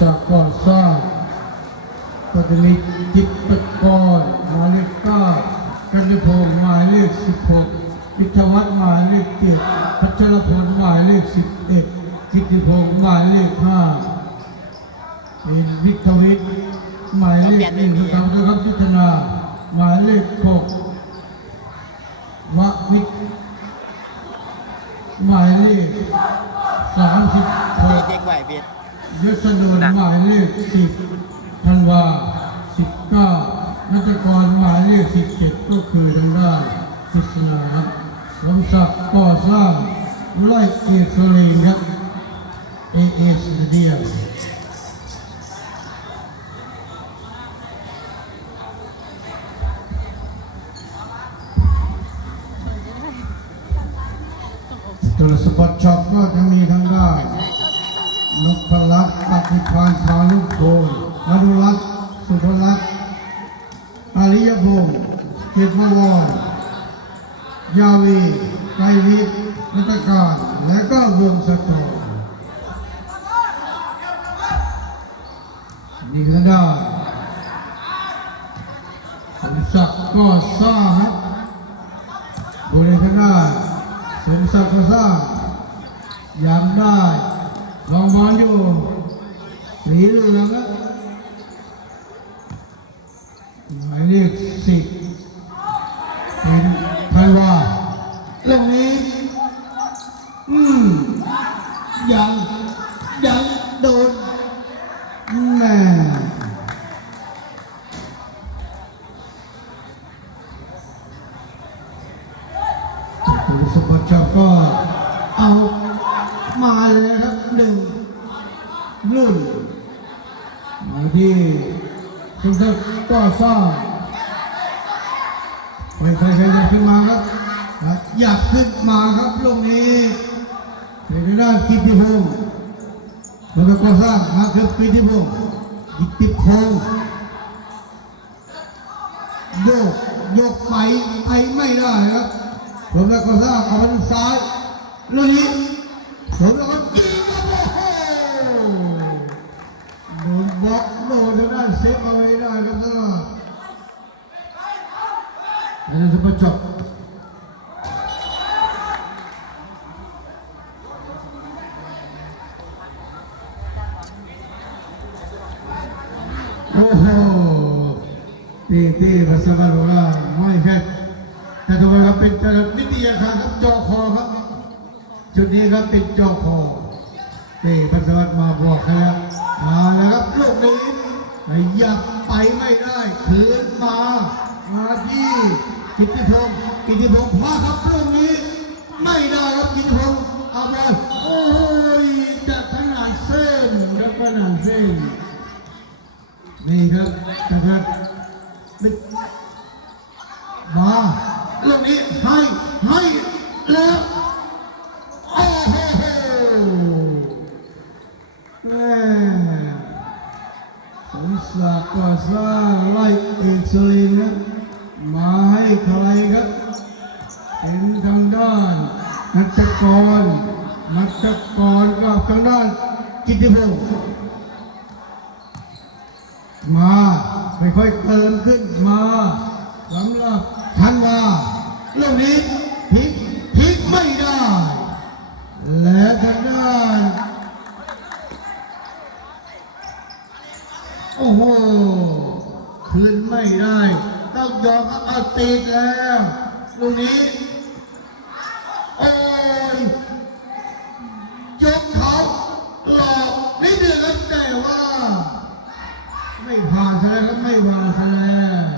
สร้าก่อสร้างก็จะมีจิตตะกรหมายเลขเก้ากันยพงศ์หมายเลขสิบหกวิทวัฒน์หมายเลขเจ็ดพัชรพลหมายเลขสิบเอ็ดกิติพงศ์หมายเลขห้าเป็นวิทวิทย์หมายเลขหนึ่งนะครับนะครับยุทธนาหมายเลขหกมะวิทหมายเลขสามสิบหกเจ๊กไหวพี่ ยศนนหมายเลขสิบธันวาสิบเก้านักกรหมายเลขสิบเจ็ดก็คือทางด้านศิษนาครับสมศักดิ์ก่อสร้างไล่เอกโซเลนครับเอเอสเดียมตัวสปอตช็อปก็จะมีทางด้าน นพลักษ์ปฏิพานพานุโพลมนุรัตน์สุภลักษ์อาริยพงศ์เกตมวรยาวีไกรวิทย์นัตการ และก็วงสะโตนี่ทางด้านสมศักดิ์ก็ซ่าครับบริเวณข้างหน้าเสมศักดิ์ก็สร้างยามได้ ลองมองอยู่สีเหลืองครับหมายเลขสิบเป็นพันวาเรื่องนี้ ้ ลูกนี้เป็นด้านกิติพงศ์แล้วก็ก่อสร้างมาครับกิติพงศ์กิติพงศ์โยกโยกไปไปไม่ได้ครับผมแล้วก็สร้างเอาไปทางซ้ายลูกนี้ผมแล้วก็ โอ้โหตีตีภาษาบาลีว่าไม่ใช่แต่ทำไมครับเป็นจริญวิทยาคารครับจอคอครับ จุดนี้ครับเป็นจอคอนี่พัสวัตมาบอกแล้วมาแล้วครับลูกนี้ขยับไปไม่ได้คืนมามาที่กิติพงศ์กิติพงศ์พลาครับลูกนี้ ไม่ได้ครับกิติพงศ์เอาบอลโอ้ยจากขนาดเส้นครับขนาดเส้น นี่ครับจากไม่มาลูกนี้ให้ ให้แล้วโอ้โหแม่สมศักดิ์ก็สร้างไล่เอกสลินครับมาให้ใครครับเป็นทางด้านนัทกรนัทกรกับทางด้านกิติพงศ์มาค่อยๆเติม ขึ้นมาสำหรับทันวาเรื่องนี้พลิกพลิกไม่ได้ และทางด้านโอ้โหคืนไม่ได้ ต้องยอมครับเอาตีดแล้วลูกนี้ โอ้ย ยกเขาหลอกนิดเดียวครับแต่ว่า ไม่ผ่านซะแล้วครับไม่ผ่านซะแล้ว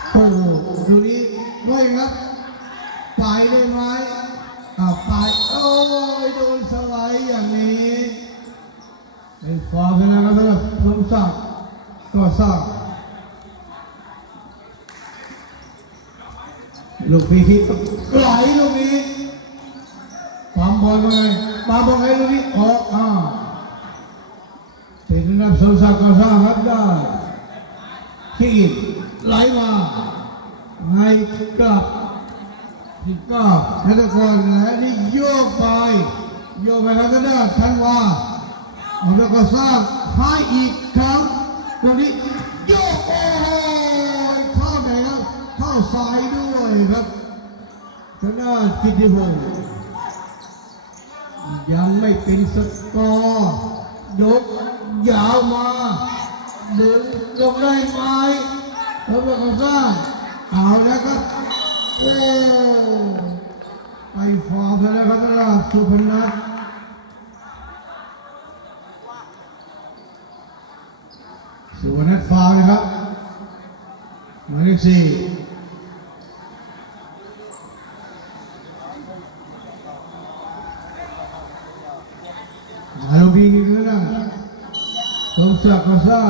โอ้โหดูนี้ด้วยครับไปได้ไหมอ่าไปโอ้ยโดนสไลด์อย่างนี้เป็นฟาวล์ไปแล้วครับสำหรับสมศักดิ์ก็สร้างลูกพีทิไหลลูกนี้ปั๊มบอลมาไงปั๊มบอลให้ลูกนี้ออกอ่าเป็นระดับสมศักดิ์ก็สร้าครับได้ที่ไหลมา ให้กับที่กลับนักกรและนี่โยกไป โยกไปแล้วก็ได้ทันว่าแล้วก็สร้างให้อีกครั้งตรงนี้โยกโอ้โหเข้าไหนครับเข้าซ้ายด้วยครับทางด้านกิติพงศ์ยังไม่เป็นสกอร์ยกยาวมาดึงลงได้ไหมแล้วก็สร้าง เอาแล้วครับโอ้ไปฟอร์มแล้วครับทางด้านสุพนัทสุวรรณัฐฟาวล์นะครับหมายเลขสี่หมายเลขวิ่งอีกแล้วนะสมศักดิ์กษา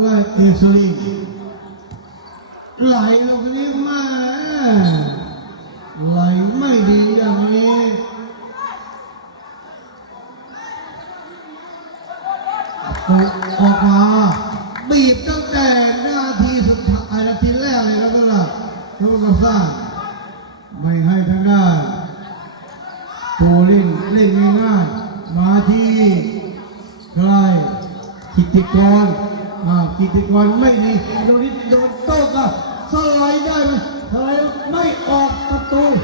ไล่เอกสลิงไหลลงนี้ อ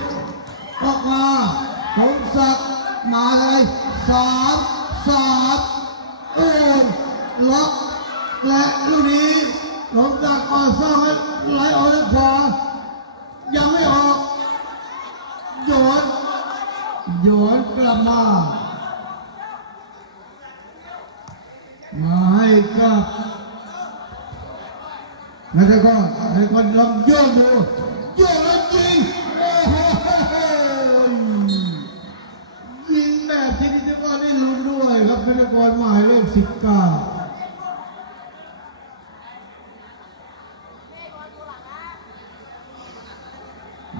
สิบเก้า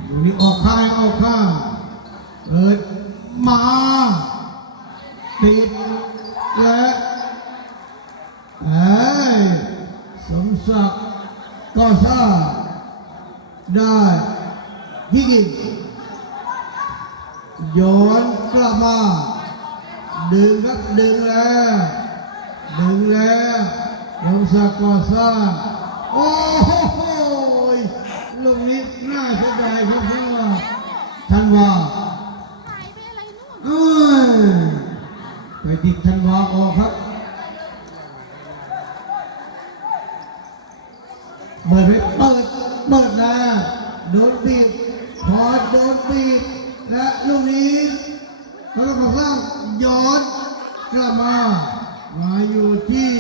ดูนี่ออกข้างออกข้างเอิดมาติดและเอ้ยสมศักดิ์ก็สร้าได้ยิงอีกโยนกลับมาดึงครับดึงแล้ว ดึงแล้วยมสักก่อสร้างโอ้โหลูกนี้น่าเสียดายครับเพราะว่าท่านว่าไปอะไรนู่นเอ้ยไปติดทันว่าออกครับเปิดไปเปิดเปิดนะโดนบีบพอโดนบีบและลูกนี้แล้วก็มาสร้างย้อนกลับมา มาอยู่ที่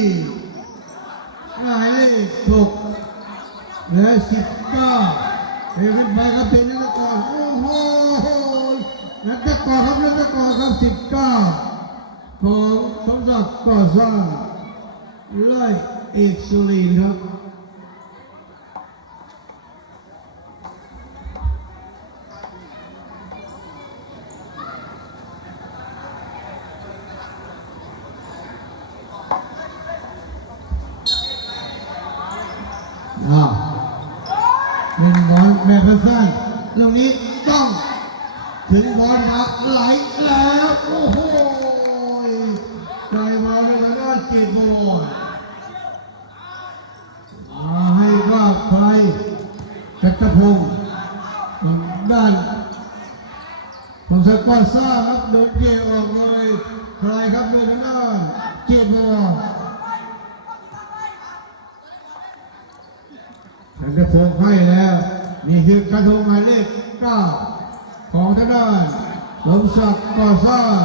หมายเลขหก และสิบเก้าเฮ้ยขึ้นไปครับเป็นนักกอโอ้โหนักกอครับนักกอครับสิบเก้าของสมศักดิ์ก่อสร้างเลยเอกสุรินครับ เป็นบอลแม่เพระสั้นตรงนี้ต้อง ถึงบอลมาไหลแล้วโอ้โหใจบอลเลยก็เจ็บบอลมาให้ว่าใครจักรพงศ์ด้านของสกอร์ซ่าครับโดนเกี่ยวออกเลยใครครับโดนด้านเจ็บบอลจักรพงศ์ให้แล้ว ระทงหมายเลขเก้าของทางด้านสมศักดิ์ก่อสร้าง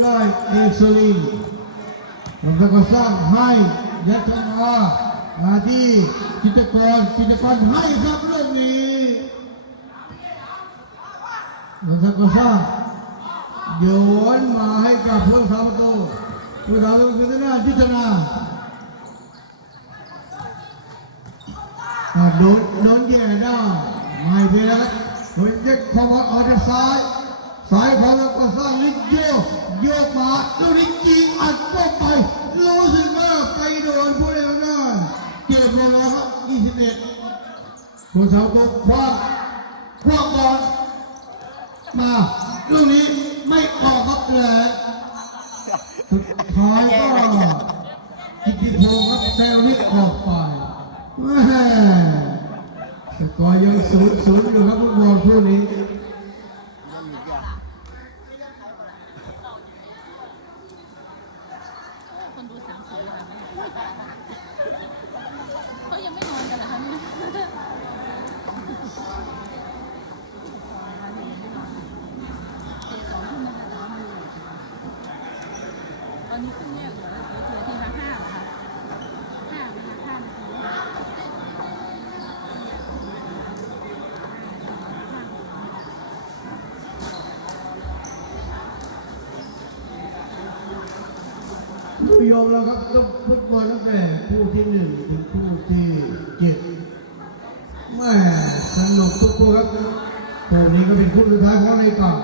ไล่เอกสุรินทร์สมศักดิ์ก่อสร้างให้ยัตนามาที่จิตกรจิตกรให้ครับเรื่องนี้สมศักดิ์ก่อสร้างโยนมาให้กับผู้สาวประตูผู้สาวประตูคือทางด้านจิตนาโดนโดนแย่ได้ ไม่เด็กงนเด็กขบอลออกจากซ้ายสายพลังก็สร้างนิดโยโยกมาลูกนี้จีอัดเข้ไปรู้สึกว่าไปโดนผู้เล่นหน้าเจ็บลงแล้วครับ21ผู้สาวกคว้าคว้าบอลมาลูกนี้ไม่ออกครับเลยสุดท้ายก็ สูงสูงอยู่ครับฟุตบอลคู่นี้คนดูสามคนเลยค่ะ โยมล้วครับต้องฟุตบอลตั้งแต่ผู้ที่หนึ่งถึงผู้ที่เจ็ดแม่สนุกทุกคู่ครับคู่นี้ก็เป็นคู่สุดท้ายของรายการ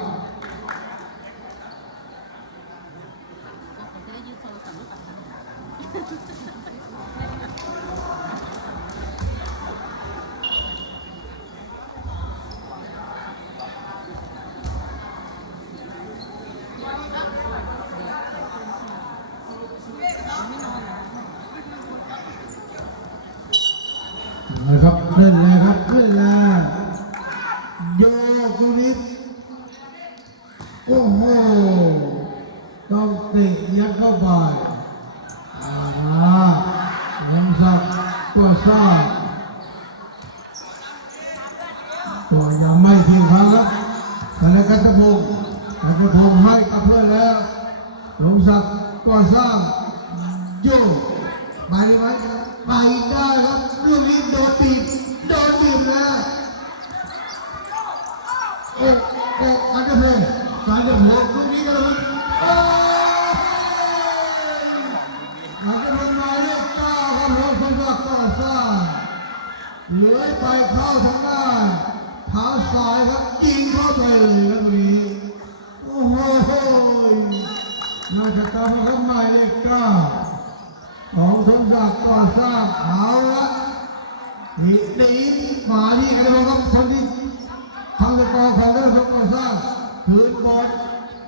ครับเล่นเลยครับเล่นเลย เอกเอกอันเดอร์ลย์การเดอร์เพลย์ลูกนี้ก็แล้วมั้งเออมาเก็บหมายเลขเก้าครับผมคนรักก่อสร้างเลื้อยไปเข้าทางด้านเาซ้ายครับยิงเข้าไปเลย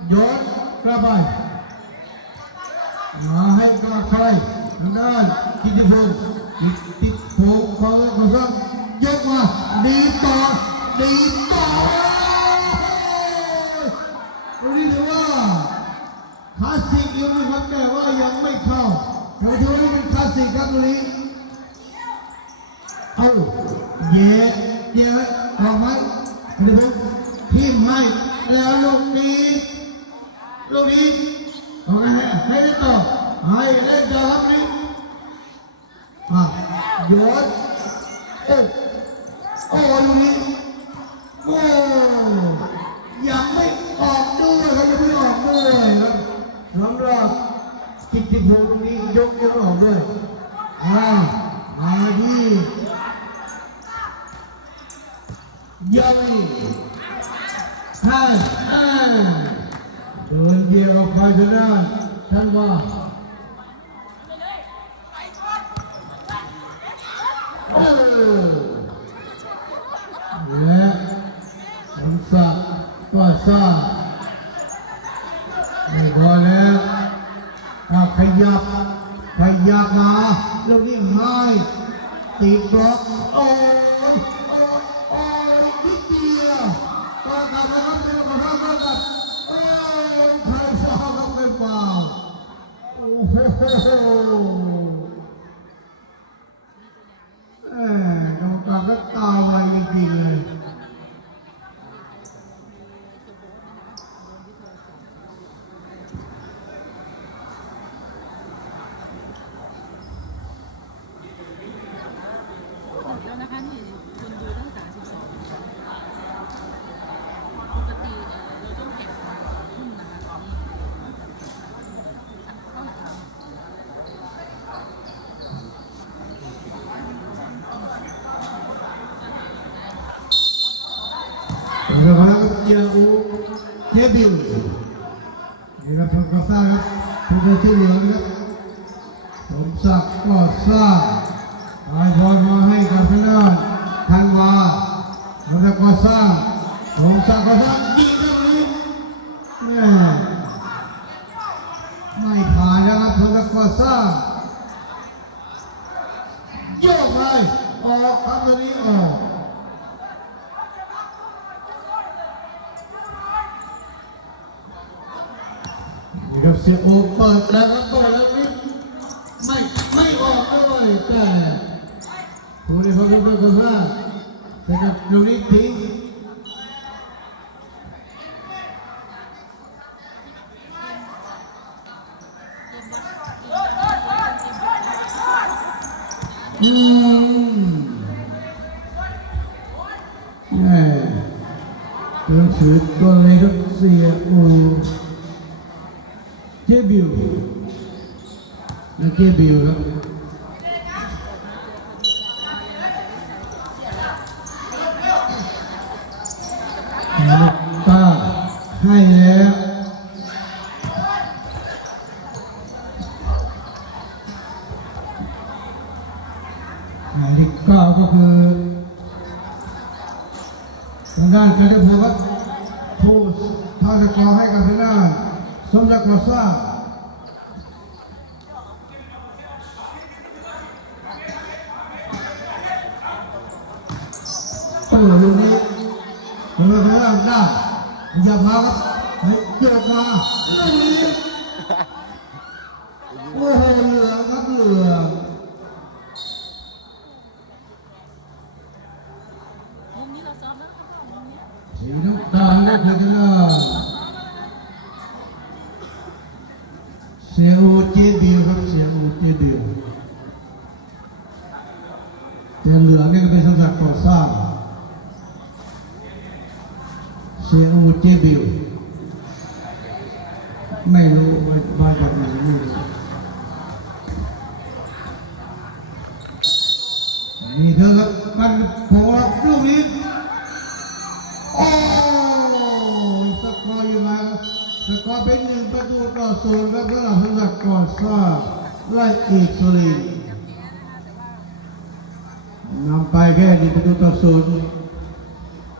โยนกระบายมาให้กำลังใจทางด้านกิติพงศ์กิติพง่ความเร็วขอซ้ำยกมาดีต่อดีต่อวันนี้ถือว่าคาสิกยังม่พักแต่ว่ายังไม่เข้าเราถือว่านี่เป็นคาสิกครัลีเอาเย้ হ্যাঁ এলে যাওয়া 네. 감사. 또 왔어. นะครัเจ้าเทบิวนี่ครับพรซ่าครับพระที่เหลือครับสมศักดิ์ซ่าทาบอลมาให้กับทางด้านทันาแล้วก็ซ่าสมศักก็ซ่ายิงตงนี้ไม่ผ่านนะครับทอด้านก็ซ่าโกเลยออกครับตรนี้ออก กับเสียโอเปิดแล้วครับเปิดแล้วนี่ไม่ไม่ออกเลยแต่ผู้เล่นของเราก็ว่าแต่กับดูนี่ทิ้ง และเจบิวครับ ลูกตาให้แล้วหมายเลขเก้าก็คือทางด้านการเดินทางวัดผู้ทางสกอร์ให้กับทางด้านสมศักดิ์ก่อสร้าง โอ้ลูกนี้ผมเลยไม่ได้ได้อย่ามาครับเฮ้ยเกี่ยวมาไม่มีโอ้โห สีน้ำตาลและคือว่าเสียอูเจบิวครับเสียอูเจบิวแต่เหลืองเนี่ยเป็นสมศักดิ์ก่อสร้างเสียอูเจบิวไม่รู้ว่ามาจากไหนไม่นี่เธอครับกันโผล่ลูกนี้โอ้ยสกอร์ยังไงครับสกอร์เป็นหนึ่งประตูต่อศูนย์ครับสำหรับสำหรับก่อนซ่าไล่เอกสุรินนำไปแค่หนึ่งประตูต่อศูนย์